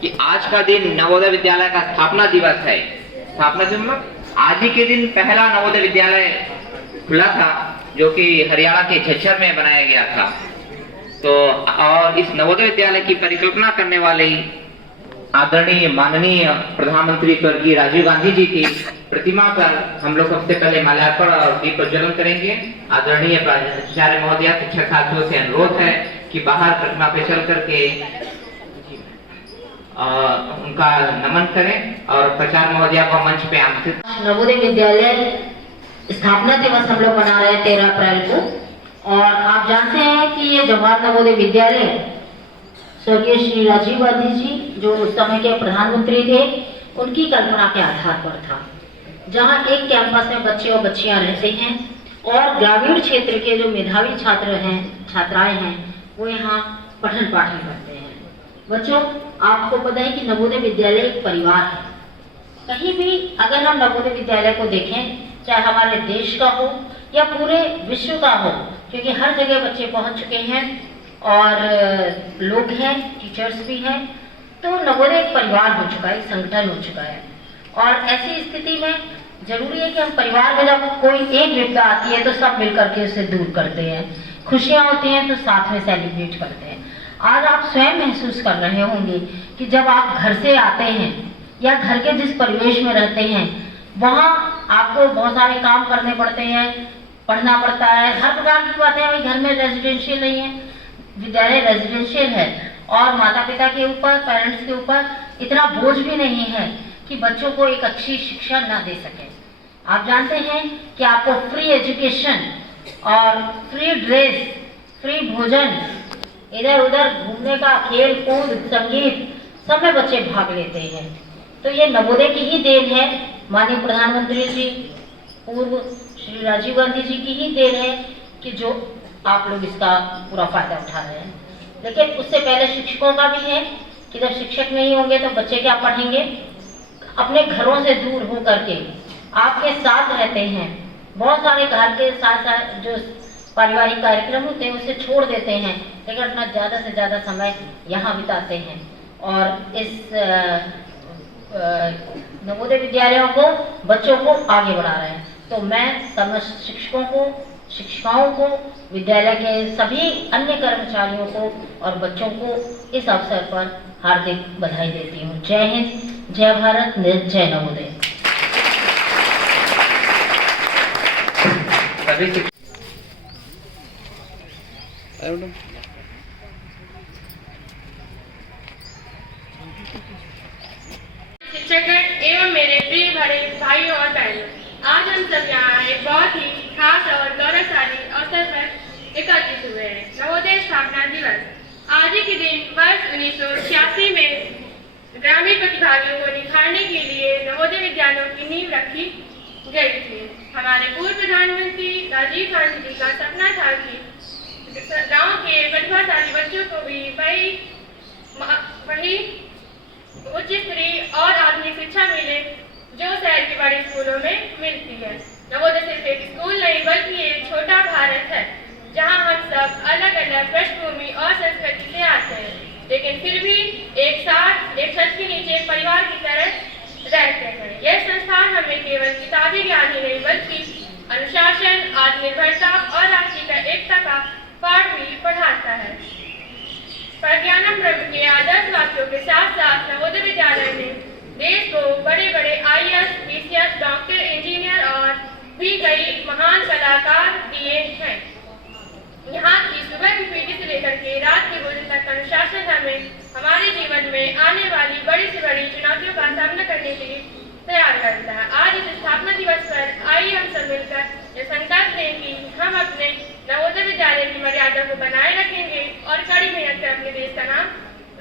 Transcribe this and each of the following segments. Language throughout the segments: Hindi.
कि आज का दिन नवोदय विद्यालय का स्थापना दिवस है। स्थापना दिवस आज ही के दिन पहला नवोदय विद्यालय खुला था, जो कि हरियाणा के झज्जर में बनाया गया था। तो और इस नवोदय विद्यालय की परिकल्पना करने वाले आदरणीय माननीय प्रधानमंत्री स्वर्गीय राजीव गांधी जी की प्रतिमा पर हम लोग सबसे पहले माल्यार्पण और दीप प्रज्वलन करेंगे। आदरणीय प्राचार्य महोदय, शिक्षक साथियों से अनुरोध है कि बाहर प्रतिमा पे चल करके उनका नमन करें और प्रचार महोदय को मंच पे आमंत्रित। नवोदय विद्यालय स्थापना दिवस हम लोग मना रहे हैं 13 अप्रैल को, और आप जानते हैं कि ये जवाहर नवोदय विद्यालय स्वर्गीय श्री राजीव गांधी जी जो उस समय के प्रधानमंत्री थे, उनकी कल्पना के आधार पर था, जहां एक कैंपस में बच्चे और बच्चियां रहते हैं और ग्रामीण क्षेत्र के जो मेधावी छात्र हैं, छात्राएं हैं, वो यहाँ पठन पाठन करते हैं। बच्चों, आपको पता है कि नवोदय विद्यालय एक परिवार है। कहीं भी अगर हम नवोदय विद्यालय को देखें, चाहे हमारे देश का हो या पूरे विश्व का हो, क्योंकि हर जगह बच्चे पहुंच चुके हैं और लोग हैं, टीचर्स भी हैं, तो नवोदय एक परिवार हो चुका है, एक संगठन हो चुका है। और ऐसी स्थिति में जरूरी है कि हम परिवार में जब कोई एक विपदा आती है तो सब मिलकर के उसे दूर करते हैं, खुशियां होती हैं तो साथ में सेलिब्रेट करते हैं। आज आप स्वयं महसूस कर रहे होंगे कि जब आप घर से आते हैं या घर के जिस परिवेश में रहते हैं, वहाँ आपको बहुत सारे काम करने पड़ते हैं, पढ़ना पड़ता है, हर प्रकार की बातें। भाई घर में रेजिडेंशियल नहीं है, विद्यालय रेजिडेंशियल है, और माता पिता के ऊपर, पेरेंट्स के ऊपर इतना बोझ भी नहीं है कि बच्चों को एक अच्छी शिक्षा ना दे सके। आप जानते हैं कि आपको फ्री एजुकेशन और फ्री ड्रेस, फ्री भोजन, इधर उधर घूमने का, खेल कूद, संगीत, सब में बच्चे भाग लेते हैं। तो ये नवोदय की ही देन है, माननीय प्रधानमंत्री जी, पूर्व श्री राजीव गांधी जी की ही देन है कि जो आप लोग इसका पूरा फायदा उठा रहे हैं। लेकिन उससे पहले शिक्षकों का भी है कि जब शिक्षक नहीं होंगे तो बच्चे क्या पढ़ेंगे। अपने घरों से दूर हो करके आपके साथ रहते हैं, बहुत सारे घर के साथ साथ जो पारिवारिक कार्यक्रम होते हैं उसे छोड़ देते हैं, लेकिन अपना ज़्यादा से ज़्यादा समय यहाँ बिताते हैं और इस नवोदय विद्यालयों को, बच्चों को आगे बढ़ा रहे हैं। तो मैं समस्त शिक्षकों को, शिक्षिकाओं को, विद्यालय के सभी अन्य कर्मचारियों को और बच्चों को इस अवसर पर हार्दिक बधाई देती हूँ। जय हिंद, जय भारत, जय नवोदय। शिक्षकगण एवं मेरे प्रिय बड़े भाइयों और बहनों, आज हम सब यहाँ एक बहुत ही खास और गौरवशाली अवसर पर एकत्रित हुए हैं, नवोदय स्थापना दिवस। आज ही के दिन वर्ष 1986 में ग्रामीण प्रतिभागियों को निखारने के लिए नवोदय विद्यालयों की नींव रखी गई थी। हमारे पूर्व प्रधानमंत्री राजीव गांधी जी का सपना था कि गांव के प्रतिभाशाली बच्चों को भी वही उच्च स्तरीय और आधुनिक शिक्षा मिले जो शहर के बड़े स्कूलों में मिलती है। नवोदय सिर्फ एक स्कूल नहीं बल्कि एक छोटा भारत है, जहां हम सब अलग अलग पृष्ठभूमि और संस्कृति से आते हैं, लेकिन फिर भी एक साथ एक छत के नीचे परिवार की तरह रहते हैं। यह संस्थान हमें केवल किताबी ज्ञान ही नहीं बल्कि अनुशासन, आत्मनिर्भरता और राष्ट्रीय एकता का पाठ भी पढ़ाता है। प्रज्ञानम ब्रह्म के आदर्श वाक्यों के साथ साथ नवोदय विद्यालय ने देश को बड़े बड़े IAS, PCS, डॉक्टर, इंजीनियर और भी कई महान कलाकार दिए हैं। यहाँ की सुबह की पीढ़ी से लेकर के रात के भोजन तक अनुशासन हमें हमारे जीवन में आने वाली बड़ी से बड़ी चुनौतियों का सामना करने के लिए तैयार करता है। आज इस स्थापना दिवस पर आइए हम सब मिलकर ये संकल्प लें कि हम अपने नवोदय विद्यालय की मर्यादा को बनाए रखेंगे और कड़ी मेहनत कर अपने देश का नाम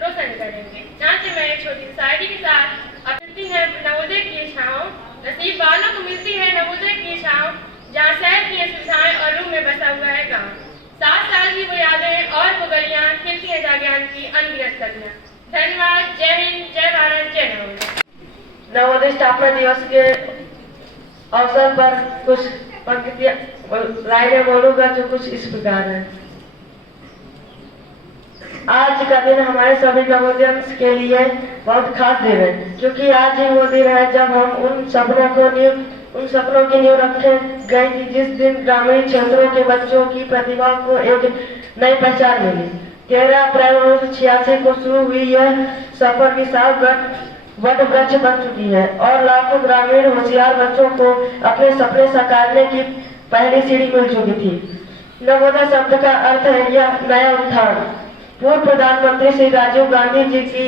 रोशन करेंगे। यहाँ से मैं एक छोटी शायरी के साथ अपनी है नवोदय की छाँव, नसीब वालों को मिलती है नवोदय की छाँव, जहाँ शहर की सुविधाएं और रूम में बसा हुआ है गाँव। 7 साल की वो यादें और वो गलियाँ खिलती है जागयान की अनगिनत कलियाँ। धन्यवाद। जय हिंद, जय भारत, जय नवोदय। नवोदय स्थापना दिवस के अवसर पर कुछ पंक्तियां राय में बोलूंगा जो कुछ इस प्रकार है। आज का दिन हमारे सभी नवोदयंस के लिए बहुत खास दिन है, क्योंकि आज ही वो दिन है जब हम उन सपनों की नींव रखे गई थी, जिस दिन ग्रामीण क्षेत्रों के बच्चों की प्रतिभा को एक नई पहचान मिली। 13 अप्रैल 1986 को शुरू हुई यह सफर विशाल वट वृक्ष बन चुकी है और लाखों ग्रामीण होशियार बच्चों को अपने सपने साकारने की पहली सीढ़ी मिल चुकी थी। नवोदय शब्द का अर्थ है यह नया उत्थान। पूर्व प्रधानमंत्री श्री राजीव गांधी जी की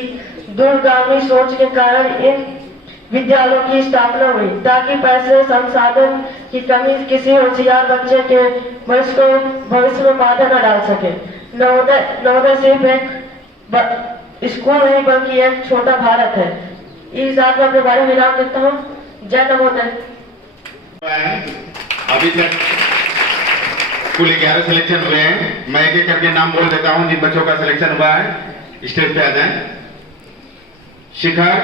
दूरगामी सोच के कारण इन विद्यालयों की स्थापना हुई, ताकि पैसे संसाधन की कमी किसी होशियार बच्चे के भविष्य में बाधा न डाल सके। नवोदय सिर्फ एक स्कूल नहीं बल्कि एक छोटा भारत है। इस बात में अपने बारे में इनाम देता हूँ। जय नवोदय। अभी तक कुल 11 सिलेक्शन हुए हैं। मैं एक एक करके नाम बोल देता हूं जिन बच्चों का सिलेक्शन हुआ है। स्टेज पे आ जाएं। शिखर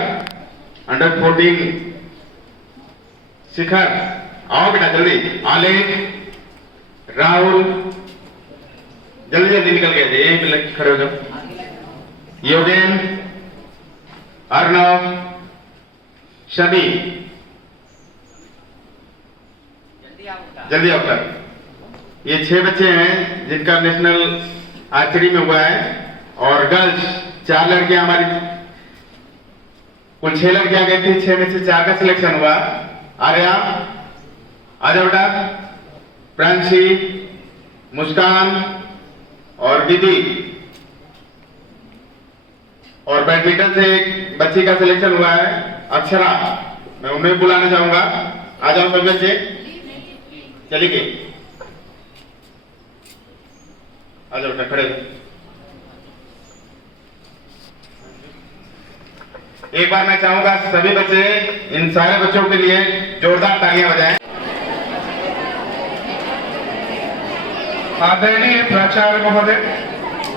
अंडर 14, शिखर आओ बेटा जल्दी। आलेख, राहुल जल्दी जल्दी निकल गए थे, यही पे खड़े हो जाओ। योगेन, अर्णव, शबी जल्दी आओ सर। ये 6 बच्चे हैं जिनका नेशनल आर्चरी में हुआ है, और गर्ल्स 4 लड़कियां हमारी, कुल 6 लड़कियां गई थी, 6 में से 4 का सिलेक्शन हुआ। आर्या आ जाओ बेटा, प्रांशी, मुस्कान और दीदी। और बैडमिंटन से एक बच्ची का सिलेक्शन हुआ है, अक्षरा। मैं उन्हें बुलाना चाहूंगा। आ जाओ सब बच्चे, चलिए आ जाओ बेटा, खड़े। एक बार मैं चाहूंगा सभी बच्चे इन सारे बच्चों के लिए जोरदार तालियां बजाएं। आदरणीय प्राचार्य महोदय,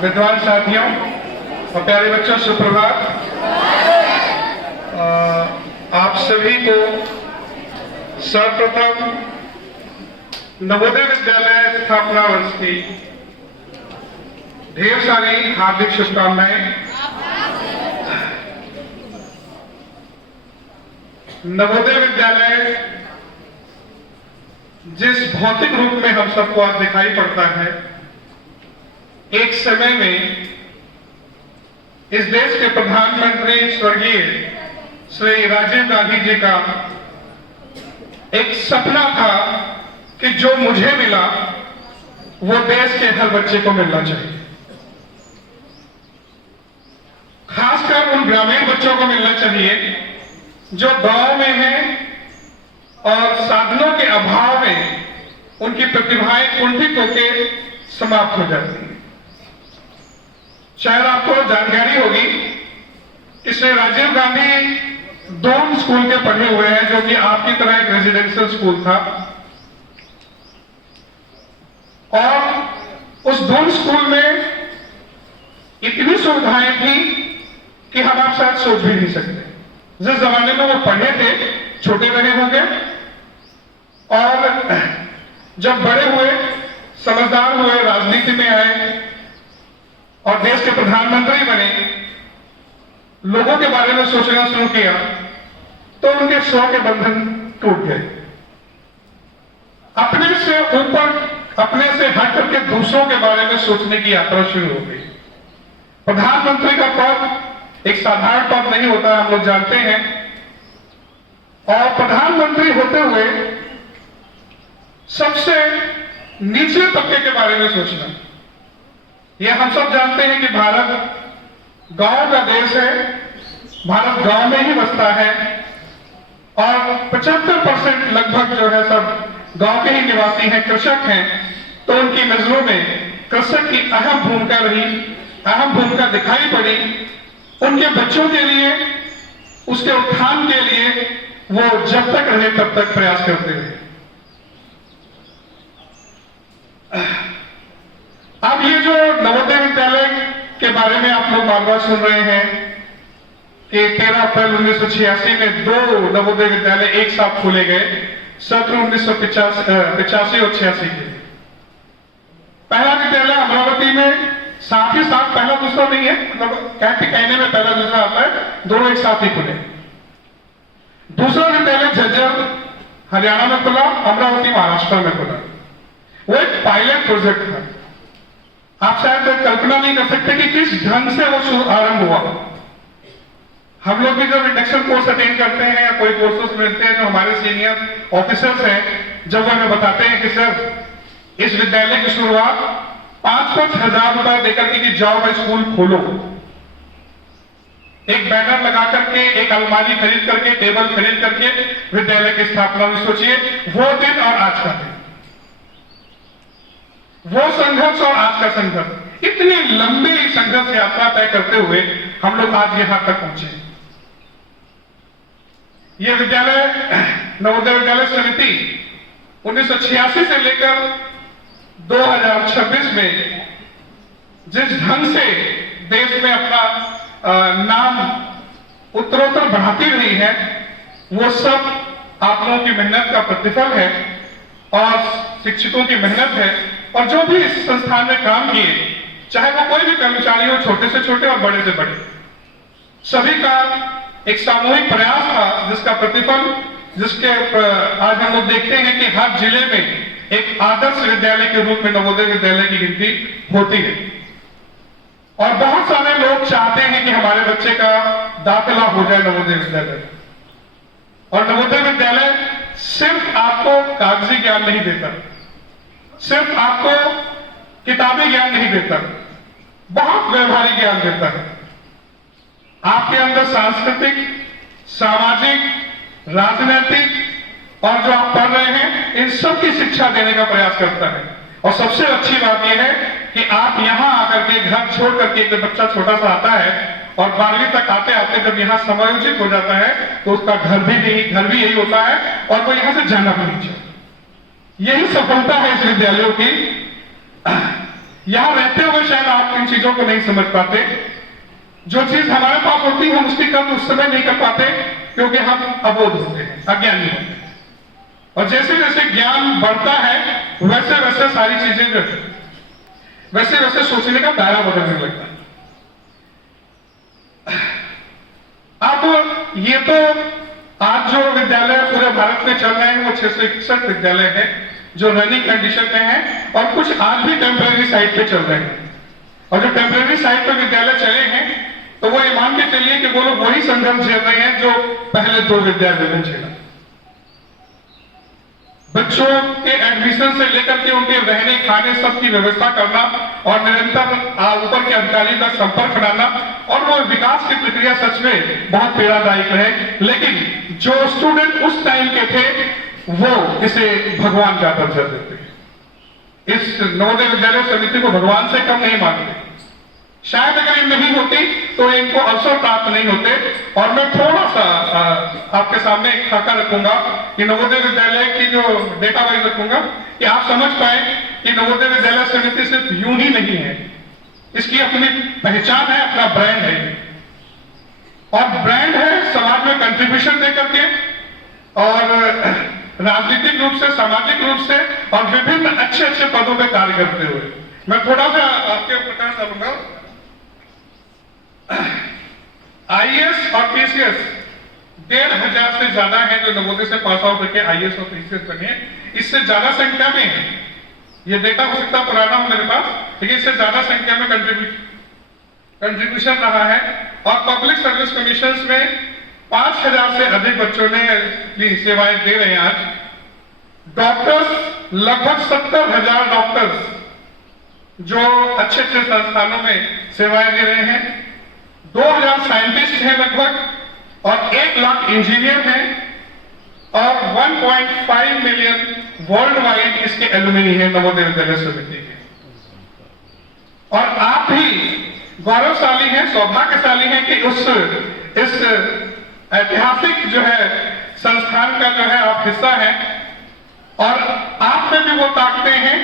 विद्वान साथियों और प्यारे बच्चों, सुप्रभात। आप सभी को सर्वप्रथम नवोदय विद्यालय स्थापना वर्ष की ढेर सारी हार्दिक शुभकामनाएं। नवोदय विद्यालय जिस भौतिक रूप में हम सबको आज दिखाई पड़ता है, एक समय में इस देश के प्रधानमंत्री स्वर्गीय श्री राजीव गांधी जी का एक सपना था कि जो मुझे मिला वो देश के हर बच्चे को मिलना चाहिए। खासकर उन ग्रामीण बच्चों को मिलना चाहिए जो गांव में हैं और साधनों के अभाव में उनकी प्रतिभाएं कुंठित होकर समाप्त हो जाती हैं। शायद आपको जानकारी होगी कि श्री राजीव गांधी दून स्कूल के पढ़े हुए हैं, जो कि आपकी तरह एक रेजिडेंशियल स्कूल था, और उस दून स्कूल में इतनी सुविधाएं थी कि हम आप शायद सोच भी नहीं सकते। जिस जमाने में वो पढ़े थे, छोटे रहे होंगे, और जब बड़े हुए, समझदार हुए, राजनीति में आए और देश के प्रधानमंत्री बने, लोगों के बारे में सोचना शुरू किया, तो उनके 100 के बंधन टूट गए। अपने से ऊपर, अपने से हट करके दूसरों के बारे में सोचने की यात्रा शुरू हो गई। प्रधानमंत्री का पद एक साधारण पद नहीं होता, हम लोग जानते हैं, और प्रधानमंत्री होते हुए सबसे निचले तबके के बारे में सोचना। यह हम सब जानते हैं कि भारत गांव का देश है, भारत गांव में ही बसता है, और 75% लगभग जो है सब गांव के ही निवासी हैं, कृषक हैं। तो उनकी नजरों में कृषक की अहम भूमिका रही, अहम भूमिका दिखाई पड़ी। उनके बच्चों के लिए, उसके उत्थान के लिए वो जब तक रहे तब तक प्रयास करते रहे। अब ये जो नवोदय विद्यालय के बारे में आप लोग बार बार सुन रहे हैं कि 13 अप्रैल 1986 में 2 नवोदय विद्यालय एक साथ खोले गए, सत्र 1985 और 86 के। पहला विद्यालय अमरावती में साथ ही साथ पहला दूसरा नहीं है, मतलब कहने में पहला दूसरा आता है, दोनों एक साथ ही खुले। दूसरा विद्यालय झज्जर हरियाणा में खुला, अमरावती महाराष्ट्र में खुला। वो एक पायलट प्रोजेक्ट था। आप शायद कल्पना नहीं कर सकते कि किस ढंग से वो आरंभ हुआ। हम लोग भी जब इंडक्शन कोर्स अटेंड करते हैं या कोई कोर्सेस मिलते हैं, जो हमारे सीनियर ऑफिसर्स हैं, जब वो हमें बताते हैं कि सर इस विद्यालय की शुरुआत 5-5 हजार रुपए देकर के कि जाओ भाई स्कूल खोलो, एक बैनर लगा करके, एक अलमारी खरीद करके, टेबल खरीद करके विद्यालय की स्थापना में, सोचिए वो दिन और आज का दिन, वो संघर्ष और आज का संघर्ष, इतनी लंबी संघर्ष यात्रा तय करते हुए हम लोग आज यहां तक पहुंचे। ये विद्यालय नवोदय विद्यालय समिति 1986 से लेकर 2026 में जिस ढंग से देश में अपना नाम उत्तरोत्तर बढ़ाती रही है, वो सब आप लोगों की मेहनत का प्रतिफल है और शिक्षकों की मेहनत है। और जो भी इस संस्थान में काम किए, चाहे वो कोई भी कर्मचारी हो, छोटे से छोटे और बड़े से बड़े, सभी का एक सामूहिक प्रयास था, जिसका प्रतिफल, जिसके आज हम लोग देखते हैं कि हर जिले में एक आदर्श विद्यालय के रूप में नवोदय विद्यालय की गिनती होती है। और बहुत सारे लोग चाहते हैं कि हमारे बच्चे का दाखिला हो जाए नवोदय विद्यालय। और नवोदय विद्यालय सिर्फ आपको कागजी ज्ञान नहीं देता, सिर्फ आपको किताबी ज्ञान नहीं देता, बहुत व्यवहारिक ज्ञान देता है। आपके अंदर सांस्कृतिक, सामाजिक, राजनीतिक और जो आप पढ़ रहे हैं, इन सब की शिक्षा देने का प्रयास करता है। और सबसे अच्छी बात यह है कि आप यहां आकर के, घर छोड़ करके, एक बच्चा छोटा सा आता है और 12वीं तक आते आते जब यहां समायोजित हो जाता है, तो उसका घर भी यही होता है और वो यहां से जाना भी नहीं चाहता। यही सफलता है इस विद्यालयों की। यहां रहते हुए शायद आप इन चीजों को नहीं समझ पाते। जो चीज हमारे पास होती है हम उसकी कदर उस समय नहीं कर पाते, क्योंकि हम अबोध होते हैं, अज्ञानी होते हैं। और जैसे जैसे ज्ञान बढ़ता है, वैसे वैसे सारी चीजें जो है, वैसे वैसे सोचने का दायरा बदलने लगता है। अब ये तो आज जो विद्यालय पूरे भारत में चल रहे हैं, वो 661 विद्यालय हैं जो रनिंग कंडीशन में हैं, और कुछ आज भी टेम्परेरी साइट पे चल रहे हैं। और जो टेम्परेरी साइट पे विद्यालय चले हैं, तो वो ये मान के चलिए कि वो लोग वही संघर्ष झेल रहे हैं जो पहले 2 विद्यालयों में झेला। बच्चों के एडमिशन से लेकर के उनके रहने खाने सब की व्यवस्था करना और निरंतर ऊपर के अधिकारियों का संपर्क बनाना, और वो विकास की प्रक्रिया सच में बहुत पीड़ादायक रहे। लेकिन जो स्टूडेंट उस टाइम के थे, वो इसे भगवान का दर्जा देते हैं। इस नवोदय विद्यालय समिति को भगवान से कम नहीं मानते। शायद अगर ये नहीं होती तो इनको अवसर प्राप्त नहीं होते। और मैं थोड़ा सा आपके सामने एक खाका रखूंगा कि नवोदय विद्यालय की जो डेटा वाइज रखूंगा, कि आप समझ पाए कि नवोदय विद्यालय समिति सिर्फ यूं ही नहीं है, इसकी अपनी पहचान है, अपना ब्रांड है। और ब्रांड है समाज में कंट्रीब्यूशन देकर के, और राजनीतिक रूप से, सामाजिक रूप से, और विभिन्न अच्छे अच्छे पदों पे कार्य करते हुए। मैं थोड़ा सा आपके प्रकाश डालूंगा। आईएएस और पीसीएस 1500 से ज्यादा है जो नवोदय से पास आउट करके आईएएस और पीसीएस बने। इससे ज्यादा संख्या में है, ये डेटा हो सकता पुराना हो मेरे पास, लेकिन इससे ज्यादा संख्या में कंट्रीब्यूशन रहा है। और पब्लिक सर्विस कमीशन में 5000 से अधिक बच्चों ने अपनी सेवाएं दे रहे हैं आज। डॉक्टर्स लगभग 70,000 डॉक्टर्स जो अच्छे अच्छे संस्थानों में सेवाएं दे रहे हैं। 2000 साइंटिस्ट हैं लगभग, और 1 लाख इंजीनियर हैं, और 1.5 मिलियन वर्ल्ड वाइड इसके एलुमिनी है नवोदय विद्यालय समिति के। और आप भी गौरवशाली हैं, सौभाग्यशाली हैं कि इस ऐतिहासिक जो है संस्थान का जो है आप हिस्सा हैं। और आप में भी वो ताकतें हैं,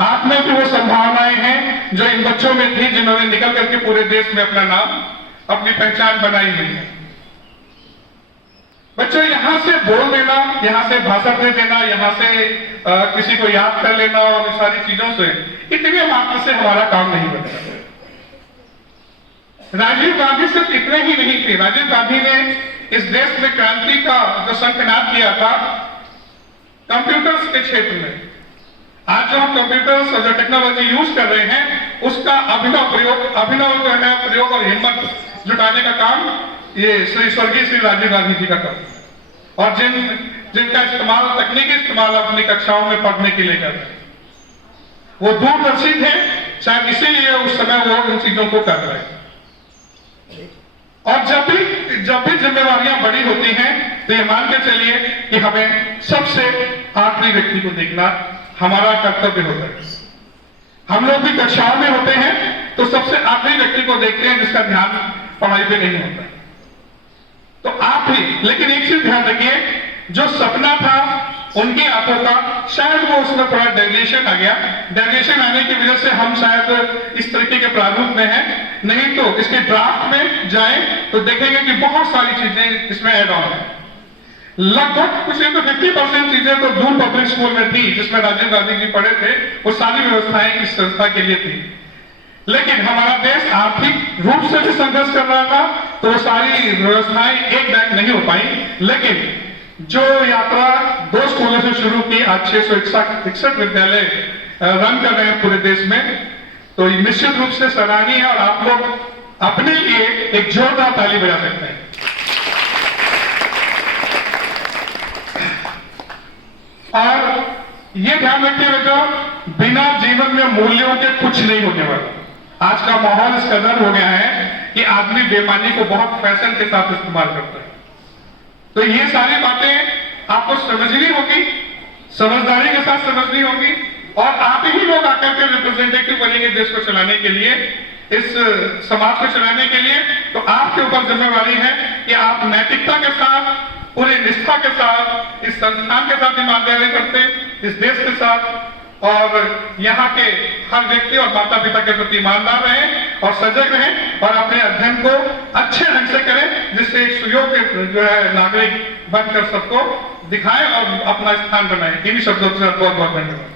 आप में भी वो संभावनाएं हैं जो इन बच्चों में थी, जिन्होंने निकल करके पूरे देश में अपना नाम, अपनी पहचान बनाई हुई है। बच्चों, यहां से बोल देना, यहां से भाषण दे देना, यहां से किसी को याद कर लेना और सारी चीजों से, इतने मात्र से हमारा काम नहीं बनता। राजीव गांधी सिर्फ इतने ही नहीं थे। राजीव गांधी ने इस देश में क्रांति का जो शंखनाद किया था कंप्यूटर्स के क्षेत्र में। आज जो हम कंप्यूटर्स और जो टेक्नोलॉजी यूज कर रहे हैं उसका अभिनव जो है प्रयोग और हिम्मत जुटाने का काम ये स्वर्गीय श्री राजीव गांधी जी का काम, और जिनका इस्तेमाल, तकनीकी इस्तेमाल अपनी कक्षाओं में पढ़ने के लिए कर रहे हैं। वो दूरदर्शी थे, शायद इसीलिए उस समय वो इन चीजों को कर रहे हैं। और जब भी जिम्मेवारियां बड़ी होती हैं तो ये मान के चलिए कि हमें सबसे आखिरी व्यक्ति को देखना हमारा कर्तव्य होता है। हम लोग भी कक्षाओं में होते हैं तो सबसे आखिरी व्यक्ति को देखते हैं जिसका ध्यान पढ़ाई पे नहीं होता है। तो आप भी, लेकिन एक चीज ध्यान रखिए, जो सपना था उनकी आंखों का, शायद वो उसमें थोड़ा डेविएशन आ गया। डेविएशन आने की वजह से हम शायद इस तरीके के प्रारूप में हैं, नहीं तो इसके ड्राफ्ट में जाएं तो देखेंगे कि बहुत सारी चीजें इसमें ऐड ऑन है। लगभग कुछ नहीं तो 50% चीजें तो दूर पब्लिक स्कूल में थी जिसमें राजीव गांधी जी पढ़े थे, वो सारी व्यवस्थाएं इस संस्था के लिए थी। लेकिन हमारा देश आर्थिक रूप से भी संघर्ष कर रहा था तो वो सारी व्यवस्थाएं एक बैग नहीं हो पाई। लेकिन जो यात्रा 2 स्कूलों से शुरू की, आज 661 विद्यालय रन कर रहे हैं पूरे देश में, तो निश्चित रूप से सराहनीय है और आप लोग अपने लिए एक जोरदार ताली बजा सकते हैं। और ये ध्यान रखिए बेटा, बिना जीवन में मूल्यों के कुछ नहीं होने वाला। आज का माहौल इस कदर हो गया है कि आदमी बेईमानी को बहुत फैशन के साथ इस्तेमाल करता है। तो ये सारी बातें आपको समझनी होगी, समझदारी के साथ समझनी होगी, और आप ही लोग आकर के रिप्रेजेंटेटिव बनेंगे देश को चलाने के लिए, इस समाज को चलाने के लिए। तो आपके ऊपर जिम्मेवारी है कि आप नैतिकता के साथ, पूरी निष्ठा के साथ, इस संस्थान के साथ ईमानदारी करते, इस देश के साथ, और यहाँ के हर व्यक्ति और माता पिता के प्रति ईमानदार रहें और सजग रहें और अपने अध्ययन को अच्छे ढंग से करें, जिससे एक सुयोग्य जो है नागरिक बनकर सबको दिखाएं और अपना स्थान बनाएं। इन्हीं शब्दों के साथ बहुत बहुत धन्यवाद।